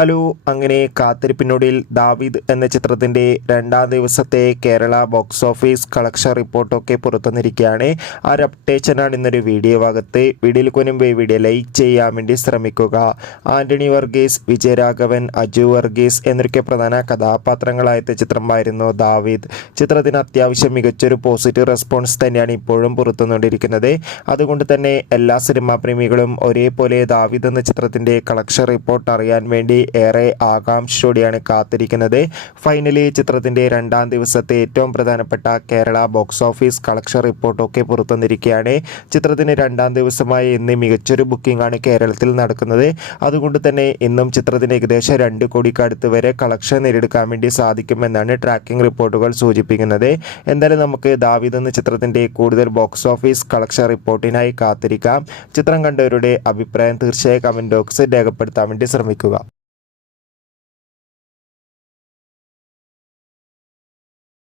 Hello അങ്ങനെ കാത്തിരിപ്പിനൊടിയിൽ ദാവിദ് എന്ന ചിത്രത്തിന്റെ രണ്ടാം ദിവസത്തെ കേരള ബോക്സ് ഓഫീസ് കളക്ഷൻ റിപ്പോർട്ടൊക്കെ പുറത്തുനിന്നിരിക്കുകയാണ് ആ ഒരു അപ്ഡേഷനാണ് ഇന്നൊരു വീഡിയോ ഭാഗത്ത്. വീഡിയോയിൽ കൊനുമ്പ് വീഡിയോ ലൈക്ക് ചെയ്യാൻ വേണ്ടി ശ്രമിക്കുക. ആന്റണി വർഗീസ് വിജയരാഘവൻ അജു വർഗീസ് എന്നൊക്കെ പ്രധാന കഥാപാത്രങ്ങളായത്തെ ചിത്രമായിരുന്നു ദാവിദ്. ചിത്രത്തിന് അത്യാവശ്യം മികച്ചൊരു പോസിറ്റീവ് റെസ്പോൺസ് തന്നെയാണ് ഇപ്പോഴും പുറത്തുനിന്നുകൊണ്ടിരിക്കുന്നത് അതുകൊണ്ട് തന്നെ എല്ലാ സിനിമാ പ്രേമികളും ഒരേപോലെ ദാവിദ് എന്ന ചിത്രത്തിന്റെ കളക്ഷൻ റിപ്പോർട്ട് അറിയാൻ വേണ്ടി ഏറെ ആകാംക്ഷയോടെയാണ് കാത്തിരിക്കുന്നത്. ഫൈനലി ചിത്രത്തിന്റെ രണ്ടാം ദിവസത്തെ ഏറ്റവും പ്രധാനപ്പെട്ട കേരള ബോക്സ് ഓഫീസ് കളക്ഷൻ റിപ്പോർട്ടൊക്കെ പുറത്തുവന്നിരിക്കുകയാണ്. ചിത്രത്തിന് രണ്ടാം ദിവസമായി ഇന്ന് മികച്ചൊരു ബുക്കിംഗ് ആണ് കേരളത്തിൽ നടക്കുന്നത്. അതുകൊണ്ട് തന്നെ ഇന്നും ചിത്രത്തിന് ഏകദേശം രണ്ട് കോടിക്കടുത്ത് വരെ കളക്ഷൻ നേടിയെടുക്കാൻ വേണ്ടി സാധിക്കുമെന്നാണ് ട്രാക്കിംഗ് റിപ്പോർട്ടുകൾ സൂചിപ്പിക്കുന്നത്. എന്തായാലും നമുക്ക് ദാവിദ് എന്ന ചിത്രത്തിന്റെ കൂടുതൽ ബോക്സ് ഓഫീസ് കളക്ഷൻ റിപ്പോർട്ടിനായി കാത്തിരിക്കാം. ചിത്രം കണ്ടവരുടെ അഭിപ്രായം തീർച്ചയായും കമന്റ് ബോക്സിൽ രേഖപ്പെടുത്താൻ വേണ്ടി ശ്രമിക്കുക.